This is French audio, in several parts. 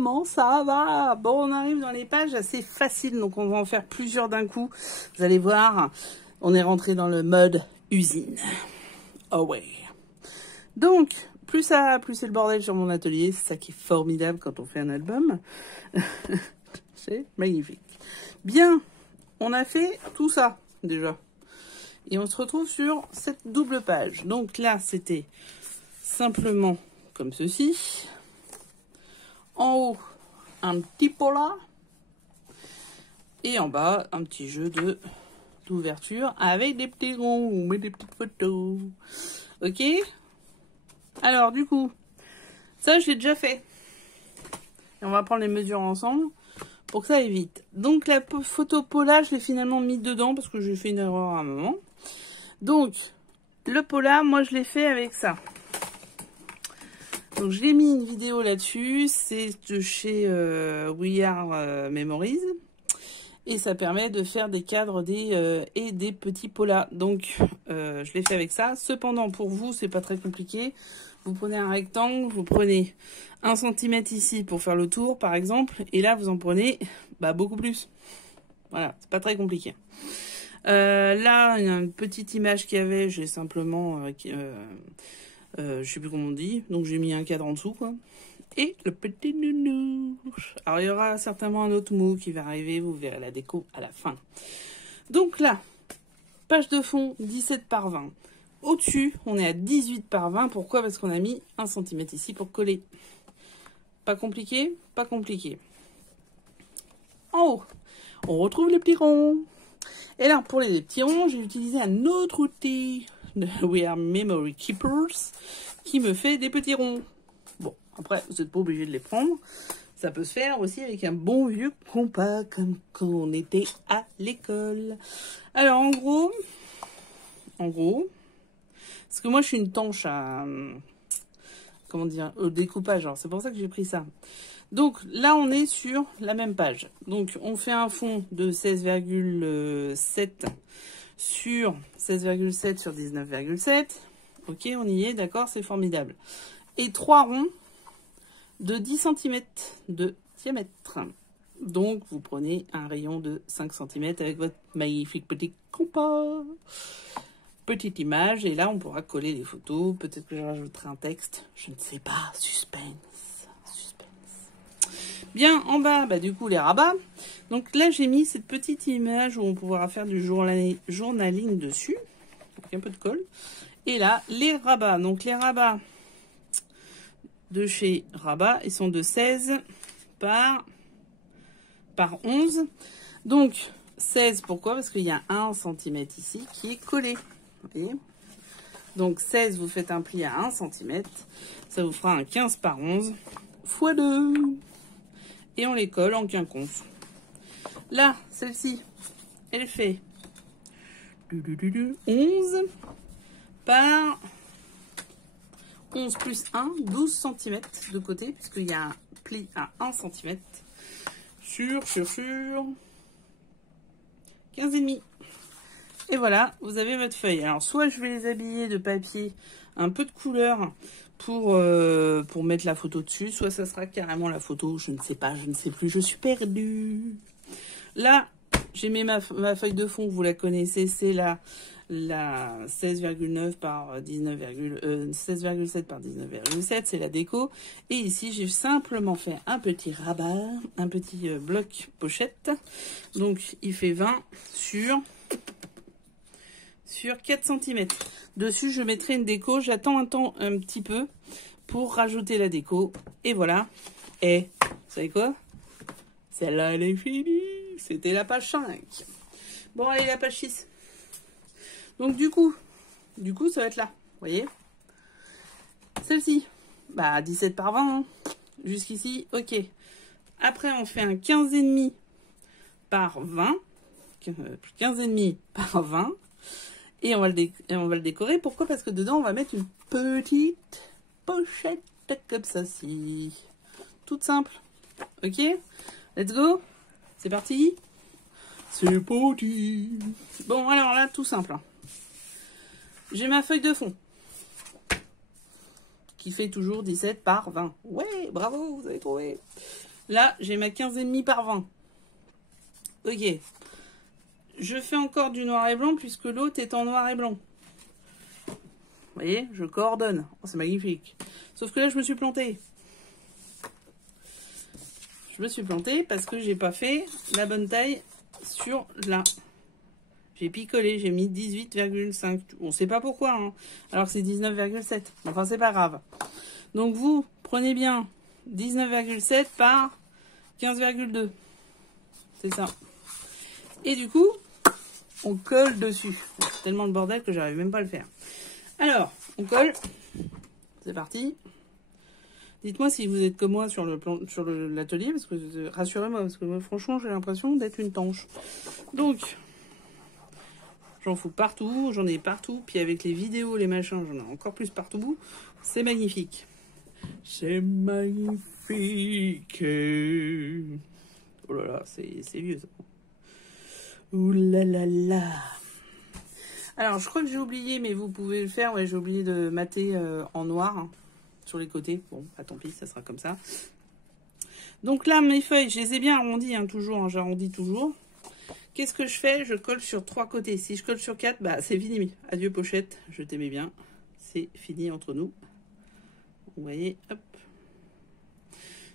comment ça va? Bon, on arrive dans les pages assez faciles, donc on va en faire plusieurs d'un coup. Vous allez voir, on est rentré dans le mode usine. Oh ouais. Donc, plus c'est le bordel sur mon atelier. C'est ça qui est formidable quand on fait un album. C'est magnifique. Bien, on a fait tout ça déjà. Et on se retrouve sur cette double page. Donc là, c'était simplement comme ceci. En haut, un petit pola. Et en bas, un petit jeu d'ouverture avec des petits ronds et des petites photos. Ok? Alors, du coup, ça, je l'ai déjà fait. Et on va prendre les mesures ensemble pour que ça aille vite. Donc, la photo pola, je l'ai finalement mis dedans parce que j'ai fait une erreur à un moment. Donc, le pola, moi, je l'ai fait avec ça. Donc, je l'ai mis une vidéo là-dessus. C'est de chez We Are Memories. Et ça permet de faire des cadres et des petits polas. Donc, je l'ai fait avec ça. Cependant, pour vous, c'est pas très compliqué. Vous prenez un rectangle, vous prenez 1 cm ici pour faire le tour, par exemple. Et là, vous en prenez beaucoup plus. Voilà, c'est pas très compliqué. Là, il y a une petite image qu'il y avait. J'ai simplement... je sais plus comment on dit. Donc, j'ai mis un cadre en dessous, quoi. Et le petit nounou. Alors, il y aura certainement un autre mot qui va arriver. Vous verrez la déco à la fin. Donc là, page de fond 17 par 20. Au-dessus, on est à 18 par 20. Pourquoi? Parce qu'on a mis 1 cm ici pour coller. Pas compliqué? Pas compliqué. En haut, on retrouve les petits ronds. Et là, pour les petits ronds, j'ai utilisé un autre outil de We Are Memory Keepers qui me fait des petits ronds. Bon, après, vous n'êtes pas obligé de les prendre. Ça peut se faire aussi avec un bon vieux compas, comme quand on était à l'école. Alors, en gros, parce que moi, je suis une tanche à, comment dire, au découpage. C'est pour ça que j'ai pris ça. Donc, là, on est sur la même page. Donc, on fait un fond de 16,7 sur 16,7 sur 19,7. Ok, on y est, d'accord, c'est formidable. Et 3 ronds de 10 cm de diamètre. Donc, vous prenez un rayon de 5 cm avec votre magnifique petit compas. Petite image, et là, on pourra coller les photos. Peut-être que je rajouterai un texte. Je ne sais pas. Suspense. Bien, en bas, du coup, les rabats. Donc là, j'ai mis cette petite image où on pourra faire du journaling dessus. Avec un peu de colle. Et là, les rabats. Donc, les rabats de chez Rabat, ils sont de 16 par 11. Donc, 16, pourquoi? Parce qu'il y a 1 cm ici qui est collé. Vous voyez? Donc, 16, vous faites un pli à 1 cm. Ça vous fera un 15 par 11 x 2. Et on les colle en quinconce. Là, celle-ci, elle fait 11 par 11 plus 1, 12 cm de côté, puisqu'il y a un pli à 1 cm sur 15,5. Et voilà, vous avez votre feuille. Alors, soit je vais les habiller de papier un peu de couleur pour mettre la photo dessus, soit ça sera carrément la photo, je ne sais pas, je ne sais plus, je suis perdue. Là, j'ai mis ma feuille de fond, vous la connaissez, c'est la 16,9 par 16,7 par 19,7, c'est la déco. Et ici, j'ai simplement fait un petit rabat, un petit bloc pochette. Donc, il fait 20 sur 4 cm. Dessus, je mettrai une déco. J'attends un petit peu pour rajouter la déco. Et voilà. Et, vous savez quoi? Celle-là, elle est finie. C'était la page 5. Bon, allez, la page 6. Donc, du coup, ça va être là. Vous voyez? Celle-ci, 17 par 20. Hein. Jusqu'ici, ok. Après, on fait un 15,5 par 20. 15,5 par 20. Et on va le décorer. Pourquoi? Parce que dedans, on va mettre une petite pochette comme ça. Toute simple. Ok? Let's go. C'est parti. C'est parti. Bon, alors là, tout simple. Hein. J'ai ma feuille de fond. Qui fait toujours 17 par 20. Ouais, bravo, vous avez trouvé. Là, j'ai ma 15,5 par 20. Ok. Je fais encore du noir et blanc puisque l'autre est en noir et blanc. Vous voyez, je coordonne. Oh, c'est magnifique. Sauf que là, je me suis plantée. Je me suis plantée parce que j'ai pas fait la bonne taille sur là. J'ai picolé, j'ai mis 18,5. On sait pas pourquoi, hein. Alors que c'est 19,7. Enfin, c'est pas grave. Donc vous, prenez bien 19,7 par 15,2. C'est ça. Et du coup, on colle dessus. C'est tellement le bordel que j'arrive même pas à le faire. Alors, on colle. C'est parti. Dites-moi si vous êtes comme moi sur l'atelier, parce que rassurez-moi, parce que moi, franchement, j'ai l'impression d'être une tanche. Donc, j'en fous partout, j'en ai partout. Puis avec les vidéos, les machins, j'en ai encore plus partout. C'est magnifique. C'est magnifique. Oh là là, c'est vieux ça. Ouh là là là. Alors, je crois que j'ai oublié, mais vous pouvez le faire. Ouais, j'ai oublié de mater en noir hein, sur les côtés. Bon, bah, tant pis, ça sera comme ça. Donc là, mes feuilles, je les ai bien arrondies, hein, toujours. Hein, j'arrondis toujours. Qu'est-ce que je fais? Je colle sur 3 côtés. Si je colle sur 4, bah, c'est fini. Adieu pochette, je t'aimais bien. C'est fini entre nous. Vous voyez, hop.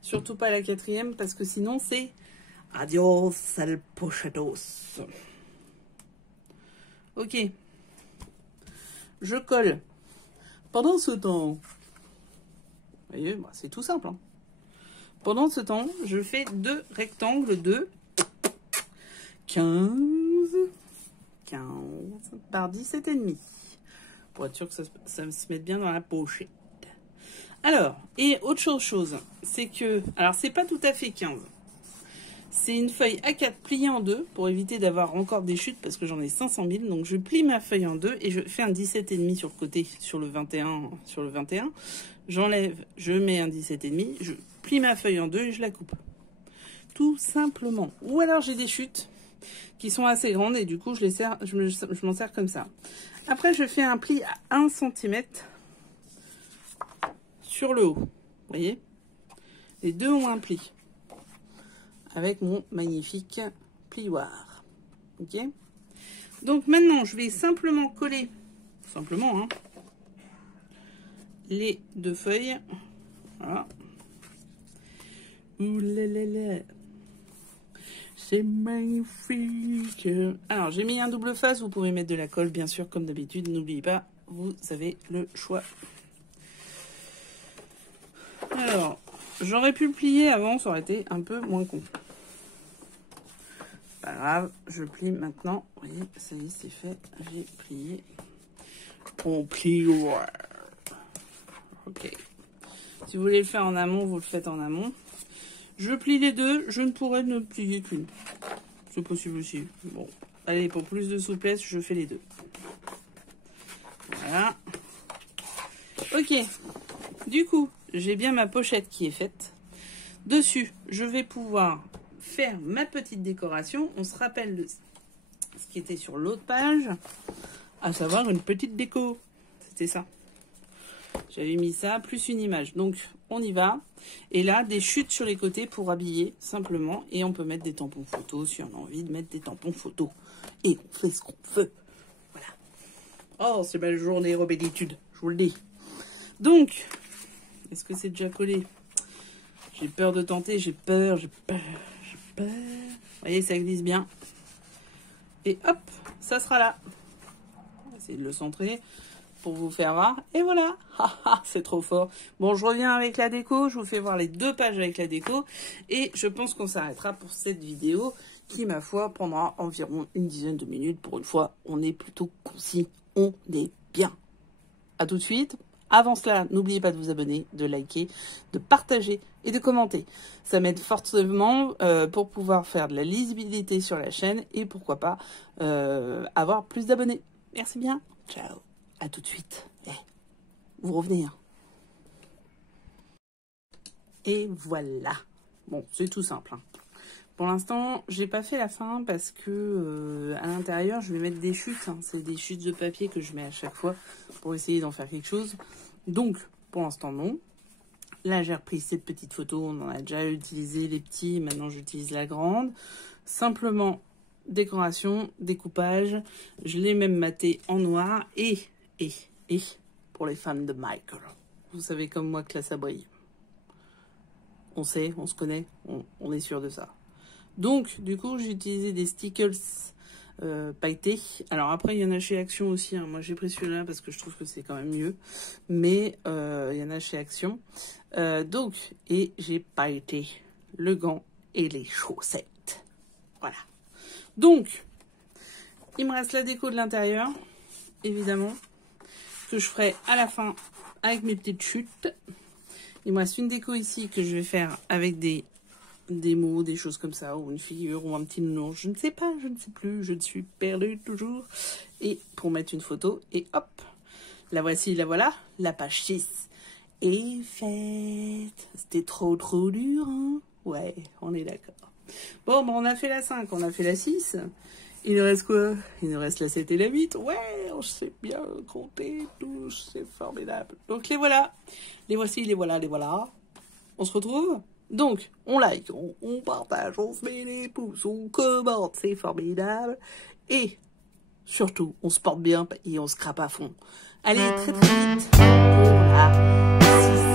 Surtout pas la 4e, parce que sinon, c'est adios al pochetos. Ok. Je colle. Pendant ce temps, vous voyez, bah, c'est tout simple. Hein. Pendant ce temps, je fais 2 rectangles de 15 par 17,5. Pour être sûr que ça se mette bien dans la pochette. Alors, et autre chose, c'est que, alors c'est pas tout à fait 15. C'est une feuille A4 pliée en 2 pour éviter d'avoir encore des chutes parce que j'en ai 500 000. Donc je plie ma feuille en 2 et je fais un 17,5 sur le côté, sur le 21. J'enlève, je mets un 17,5, je plie ma feuille en 2 et je la coupe. Tout simplement. Ou alors j'ai des chutes qui sont assez grandes et du coup je m'en sers comme ça. Après je fais un pli à 1 cm sur le haut. Vous voyez? Les deux ont un pli. Avec mon magnifique plioir. Ok? Donc maintenant, je vais simplement coller, simplement, hein, les 2 feuilles. Voilà. Ouh là là là. C'est magnifique. Alors, j'ai mis un double face. Vous pouvez mettre de la colle, bien sûr, comme d'habitude. N'oubliez pas, vous avez le choix. Alors, j'aurais pu le plier avant, ça aurait été un peu moins con. Pas grave, je plie maintenant. Vous voyez, ça y est, c'est fait. J'ai plié. On plie. Ok. Si vous voulez le faire en amont, vous le faites en amont. Je plie les deux. Je ne pourrais ne plier qu'une. C'est possible aussi. Bon, allez, pour plus de souplesse, je fais les deux. Voilà. Ok. Du coup, j'ai bien ma pochette qui est faite. Dessus, je vais pouvoir faire ma petite décoration. On se rappelle de ce qui était sur l'autre page, à savoir une petite déco. C'était ça. J'avais mis ça, plus une image. Donc, on y va. Et là, des chutes sur les côtés pour habiller, simplement. Et on peut mettre des tampons photos si on a envie de mettre des tampons photos. Et on fait ce qu'on veut. Voilà. Oh, c'est ma journée robéditude, je vous le dis. Donc, est-ce que c'est déjà collé? J'ai peur de tenter, j'ai peur. Vous voyez, ça glisse bien. Et hop, ça sera là. On va essayer de le centrer pour vous faire voir. Et voilà, c'est trop fort. Bon, je reviens avec la déco. Je vous fais voir les 2 pages avec la déco. Et je pense qu'on s'arrêtera pour cette vidéo qui, ma foi, prendra environ une dizaine de minutes. Pour une fois, on est plutôt concis. On est bien. À tout de suite. Avant cela, n'oubliez pas de vous abonner, de liker, de partager et de commenter. Ça m'aide fortement pour pouvoir faire de la lisibilité sur la chaîne et pourquoi pas avoir plus d'abonnés. Merci bien. Ciao. À tout de suite. Vous revenez. Hein. Et voilà. Bon, c'est tout simple. Hein. Pour l'instant, j'ai pas fait la fin parce que à l'intérieur, je vais mettre des chutes. Hein. C'est des chutes de papier que je mets à chaque fois pour essayer d'en faire quelque chose. Donc, pour l'instant, non. Là, j'ai repris cette petite photo. On en a déjà utilisé les petits. Maintenant, j'utilise la grande. Simplement, décoration, découpage. Je l'ai même maté en noir. Et, pour les fans de Michael. Vous savez comme moi que là, ça brille. On sait, on se connaît, on est sûr de ça. Donc, du coup, j'ai utilisé des stickers pailletés. Alors après, il y en a chez Action aussi. Hein. Moi, j'ai pris celui-là parce que je trouve que c'est quand même mieux. Mais il y en a chez Action. Et j'ai pailleté le gant et les chaussettes. Voilà. Donc, il me reste la déco de l'intérieur, évidemment, que je ferai à la fin avec mes petites chutes. Il me reste une déco ici que je vais faire avec des mots, des choses comme ça, ou une figure, ou un petit nounours. Je ne sais pas, je ne sais plus, je suis perdue toujours. Et pour mettre une photo, et hop, la voici, la voilà, la page 6 est faite. C'était trop dur, hein? Ouais, on est d'accord. Bon, on a fait la 5, on a fait la 6. Il nous reste quoi? Il nous reste la 7 et la 8. Ouais, on sait bien compter tous, c'est formidable. Donc les voilà. Les voici, les voilà, les voilà. On se retrouve? Donc, on like, on partage, on se met les pouces, on commente, c'est formidable. Et surtout, on se porte bien et on se crape à fond. Allez, très très vite pour la 6.